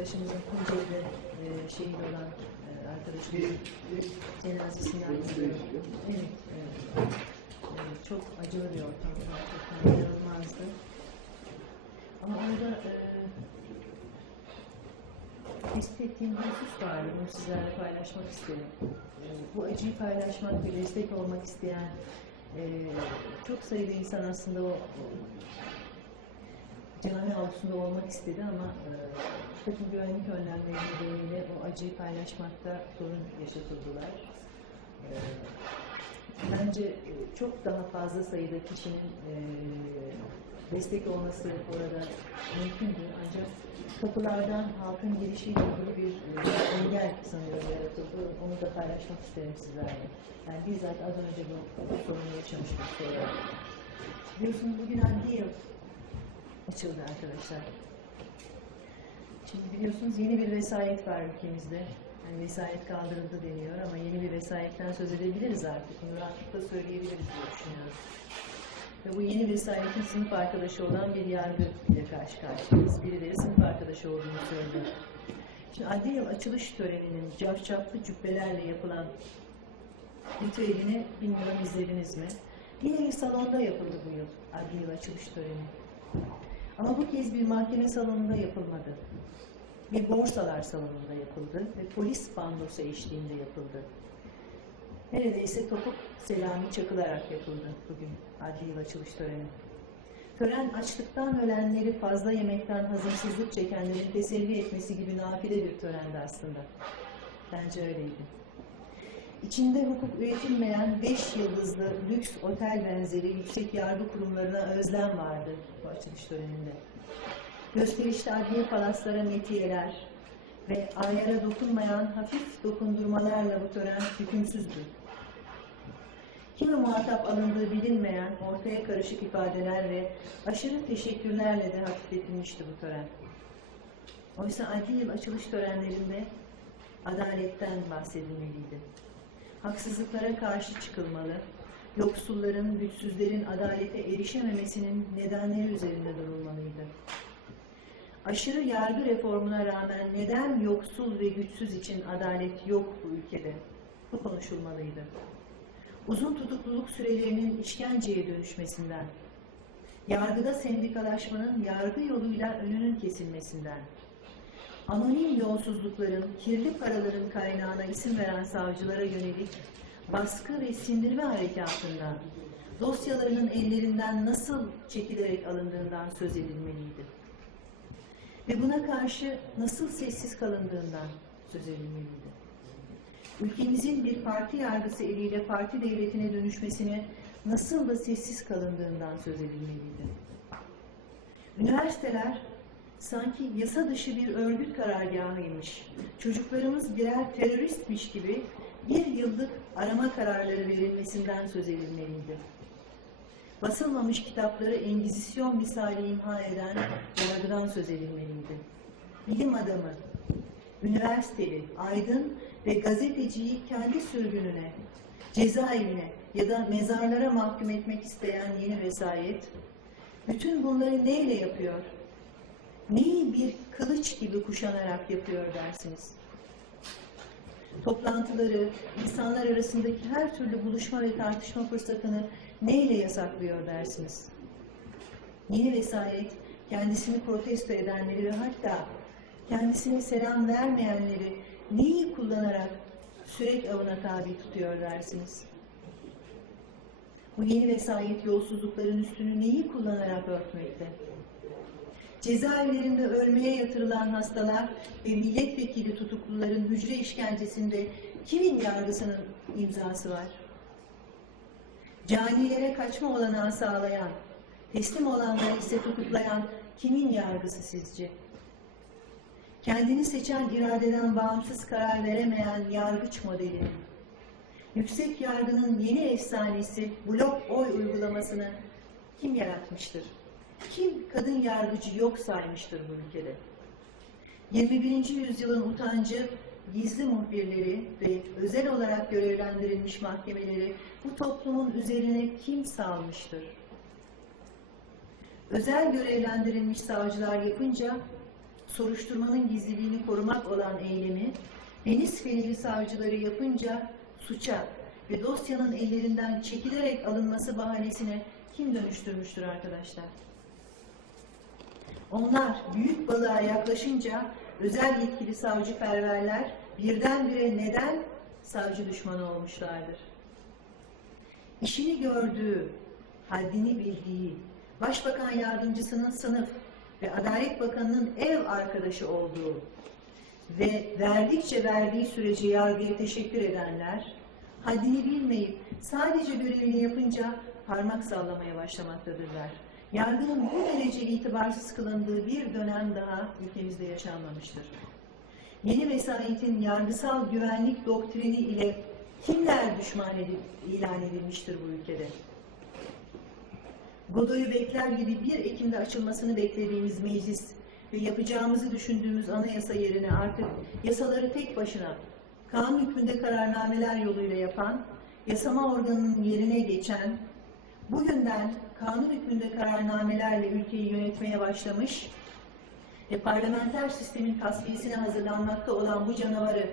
arkadaşımızın Tunceli'de e, şehit olan e, arkadaşımızın cenazesinden gidiyor. Evet, evet. Evet, çok acılı bir ortam. Gerçekten inanılmazdı. Ama orada e, tespit ettiğim bir husus vardı. Bunu sizlerle paylaşmak isterim. E, bu acıyı paylaşmak ve destek olmak isteyen e, çok sayıda insan aslında o, o cami avlusunda olmak istedi ama e, takım güvenlik önlemleri nedeniyle o acıyı paylaşmakta sorun yaşatıldılar. E, bence e, çok daha fazla sayıda kişinin e, destek olması orada mümkündü ancak kapılardan halkın girişiyle ilgili bir e, engel sanıyorum yaratıldı. Onu da paylaşmak isterim sizlerle. Yani bizzat az önce bu, sorunu yaşamıştık. Biliyorsunuz bugün adli açıldı arkadaşlar. Şimdi biliyorsunuz yeni bir vesayet var ülkemizde. Yani vesayet kaldırıldı deniyor ama yeni bir vesayetten söz edebiliriz artık. Bunu rahatlıkla söyleyebiliriz diye düşünüyoruz. Ve bu yeni vesayetin sınıf arkadaşı olan bir yargı ile karşı karşıyayız. Birileri sınıf arkadaşı olduğunu söylüyor. Şimdi adli yıl açılış töreninin cafcaflı cübbelerle yapılan ritüelini bilmiyorum izlediniz mi? Yine bir salonda yapıldı bu yıl adli yıl açılış töreni. Ama bu kez bir mahkeme salonunda yapılmadı. Bir borsalar salonunda yapıldı ve polis bandosu eşliğinde yapıldı. Neredeyse topuk selami çakılarak yapıldı bugün adli yıl açılış töreni. Tören açlıktan ölenleri fazla yemekten hazımsızlık çekenlerin teselli etmesi gibi nafile bir törendi aslında. Bence öyleydi. İçinde hukuk üretilmeyen beş yıldızlı lüks otel benzeri yüksek yargı kurumlarına özlem vardı bu açılış töreninde. Gösterişli adliye palaslara metiyeler ve ayara dokunmayan hafif dokundurmalarla bu tören hükümsüzdü. Kimi muhatap alındığı bilinmeyen ortaya karışık ifadeler ve aşırı teşekkürlerle de hafifletilmişti bu tören. Oysa adli açılış törenlerinde adaletten bahsedilmeliydi haksızlıklara karşı çıkılmalı, yoksulların, güçsüzlerin adalete erişememesinin nedenleri üzerinde durulmalıydı. Aşırı yargı reformuna rağmen neden yoksul ve güçsüz için adalet yok bu ülkede? Bu konuşulmalıydı. Uzun tutukluluk sürelerinin işkenceye dönüşmesinden, yargıda sendikalaşmanın yargı yoluyla önünün kesilmesinden, anonim yolsuzlukların, kirli paraların kaynağına isim veren savcılara yönelik baskı ve sindirme harekatından, dosyalarının ellerinden nasıl çekilerek alındığından söz edilmeliydi. Ve buna karşı nasıl sessiz kalındığından söz edilmeliydi. Ülkemizin bir parti yargısı eliyle parti devletine dönüşmesine nasıl da sessiz kalındığından söz edilmeliydi. Üniversiteler sanki yasa dışı bir örgüt karargahıymış. Çocuklarımız birer teröristmiş gibi bir yıllık arama kararları verilmesinden söz edilmeliydi. Basılmamış kitapları engizisyon misali imha eden yargıdan söz edilmeliydi. Bilim adamı, üniversiteli, aydın ve gazeteciyi kendi sürgününe, cezaevine ya da mezarlara mahkum etmek isteyen yeni vesayet, bütün bunları neyle yapıyor? Neyi bir kılıç gibi kuşanarak yapıyor dersiniz? Toplantıları, insanlar arasındaki her türlü buluşma ve tartışma fırsatını neyle yasaklıyor dersiniz? Yeni vesayet, kendisini protesto edenleri ve hatta kendisine selam vermeyenleri neyi kullanarak sürekli avına tabi tutuyor dersiniz? Bu yeni vesayet yolsuzlukların üstünü neyi kullanarak örtmekte? Cezaevlerinde ölmeye yatırılan hastalar ve milletvekili tutukluların hücre işkencesinde kimin yargısının imzası var? Canilere kaçma olanağı sağlayan, teslim olanları ise tutuklayan kimin yargısı sizce? Kendini seçen iradeden bağımsız karar veremeyen yargıç modeli, yüksek yargının yeni efsanesi blok oy uygulamasını kim yaratmıştır? Kim kadın yargıcı yok saymıştır bu ülkede? 21. yüzyılın utancı gizli muhbirleri ve özel olarak görevlendirilmiş mahkemeleri bu toplumun üzerine kim salmıştır? Özel görevlendirilmiş savcılar yapınca soruşturmanın gizliliğini korumak olan eylemi deniz feneri savcıları yapınca suça ve dosyanın ellerinden çekilerek alınması bahanesine kim dönüştürmüştür arkadaşlar? Onlar büyük balığa yaklaşınca özel yetkili savcı perverler birdenbire neden savcı düşmanı olmuşlardır? İşini gördüğü, haddini bildiği, Başbakan Yardımcısının sınıf ve Adalet Bakanı'nın ev arkadaşı olduğu ve verdikçe verdiği sürece yargıya teşekkür edenler, haddini bilmeyip sadece görevini yapınca parmak sallamaya başlamaktadırlar. Yargının bu derece itibarsız kılındığı bir dönem daha ülkemizde yaşanmamıştır. Yeni vesayetin yargısal güvenlik doktrini ile kimler düşman edil- ilan edilmiştir bu ülkede? Godoy'u bekler gibi 1 Ekim'de açılmasını beklediğimiz meclis ve yapacağımızı düşündüğümüz anayasa yerine artık yasaları tek başına kanun hükmünde kararnameler yoluyla yapan, yasama organının yerine geçen, bugünden kanun hükmünde kararnamelerle ülkeyi yönetmeye başlamış ve parlamenter sistemin tasfiyesine hazırlanmakta olan bu canavarı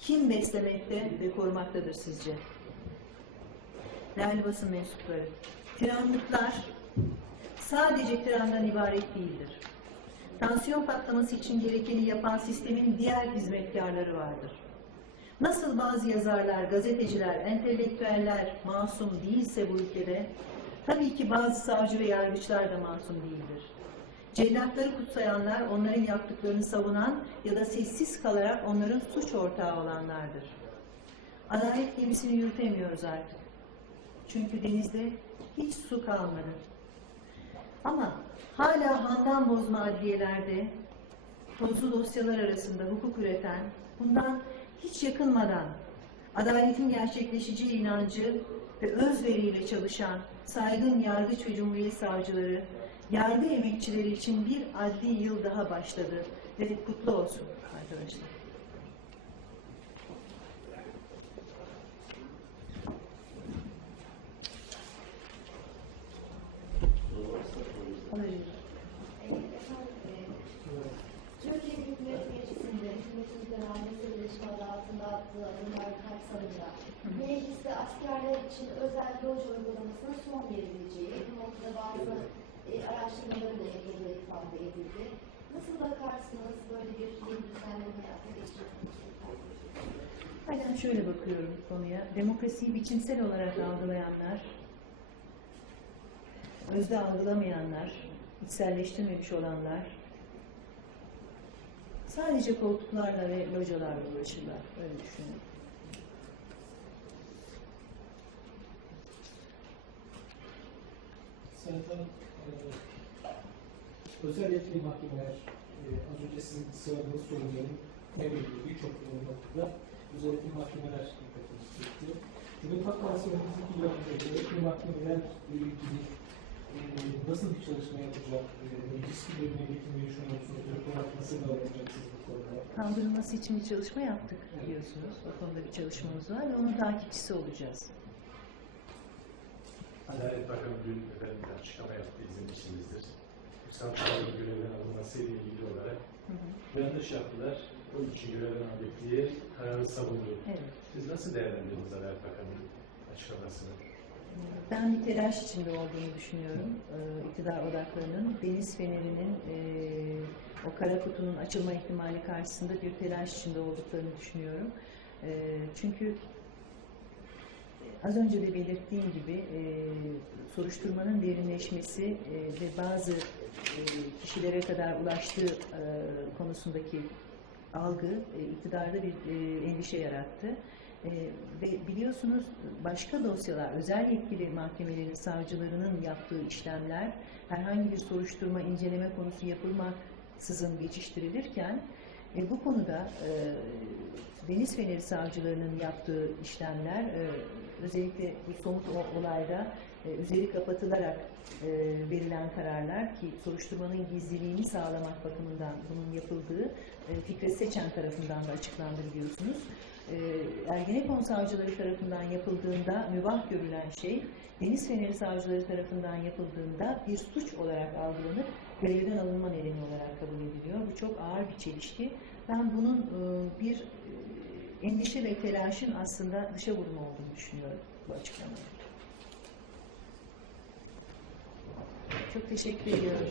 kim beslemekte ve korumaktadır sizce? Değerli basın mensupları, tiranlıklar sadece tirandan ibaret değildir. Tansiyon patlaması için gerekeni yapan sistemin diğer hizmetkarları vardır. Nasıl bazı yazarlar, gazeteciler, entelektüeller masum değilse bu ülkede, tabii ki bazı savcı ve yargıçlar da masum değildir. Cellatları kutsayanlar, onların yaptıklarını savunan ya da sessiz kalarak onların suç ortağı olanlardır. Adalet gemisini yürütemiyoruz artık. Çünkü denizde hiç su kalmadı. Ama hala handan bozma adliyelerde tozlu dosyalar arasında hukuk üreten, bundan hiç yakınmadan adaletin gerçekleşeceği inancı ve özveriyle çalışan saygın yargıç ve cumhuriyet savcıları, yargı emekçileri için bir adli yıl daha başladı ve kutlu olsun arkadaşlar. Hayır. Türkiye Büyük Millet Meclisi'nde hükümetimizden halde sözleşme adı altında attığı adımlar kapsamında mecliste askerler için özel loj uygulamasına son verileceği, bu noktada bazı e, araştırmaları da yapıldığı ifade edildi. Nasıl bakarsınız böyle bir yeni düzenleme hayata geçirdiğiniz Aynen şöyle bakıyorum konuya. Demokrasiyi biçimsel olarak algılayanlar, özde algılamayanlar, içselleştirmemiş olanlar, sadece koltuklarla ve localarla uğraşırlar. Öyle düşünüyorum. Sayın Hanım, e, özel yetkili mahkemeler, e, az önce sizin sıradığınız soruların temeli birçok noktada özel yetkili mahkemeler dikkatimizi çekti. Cumhuriyet Halk Partisi önümüzdeki yıllarda özel yetkili mahkemelerle ilgili e, nasıl bir çalışma yapacak, e, meclis gündemine getirmeyi düşünüyorsunuz, Türk olarak nasıl davranacaksınız bu konuda? Kaldırılması için bir çalışma yaptık biliyorsunuz. O konuda bir çalışmamız var ve onun takipçisi olacağız. Adalet Bakanı dün efendim bir açıklama yaptı bizim işimizdir. Savcıların görevden alınması ile ilgili olarak Hı hı. yanlış yaptılar. Onun için görevden aldık diye kararı savundu. Evet. Siz nasıl değerlendirdiniz Adalet Bakanı'nın açıklamasını? Ben bir telaş içinde olduğunu düşünüyorum. Ee, iktidar odaklarının Deniz Feneri'nin e, o kara kutunun açılma ihtimali karşısında bir telaş içinde olduklarını düşünüyorum. E, çünkü az önce de belirttiğim gibi e, soruşturmanın derinleşmesi e, ve bazı e, kişilere kadar ulaştığı e, konusundaki algı e, iktidarda bir e, endişe yarattı. E, ve biliyorsunuz başka dosyalar, özel yetkili mahkemelerin savcılarının yaptığı işlemler herhangi bir soruşturma, inceleme konusu yapılmaksızın geçiştirilirken e, bu konuda e, Deniz Feneri savcılarının yaptığı işlemler e, özellikle bu somut olayda e, üzeri kapatılarak e, verilen kararlar ki soruşturmanın gizliliğini sağlamak bakımından bunun yapıldığı e, Fikret Seçen tarafından da açıklandı biliyorsunuz. e, Ergenekon savcıları tarafından yapıldığında mübah görülen şey, Deniz Feneri savcıları tarafından yapıldığında bir suç olarak algılanıp görevden alınma nedeni olarak kabul ediliyor. Bu çok ağır bir çelişki. Ben bunun e, bir endişe ve telaşın aslında dışa vurum olduğunu düşünüyorum bu açıklamayı. Çok teşekkür ediyorum.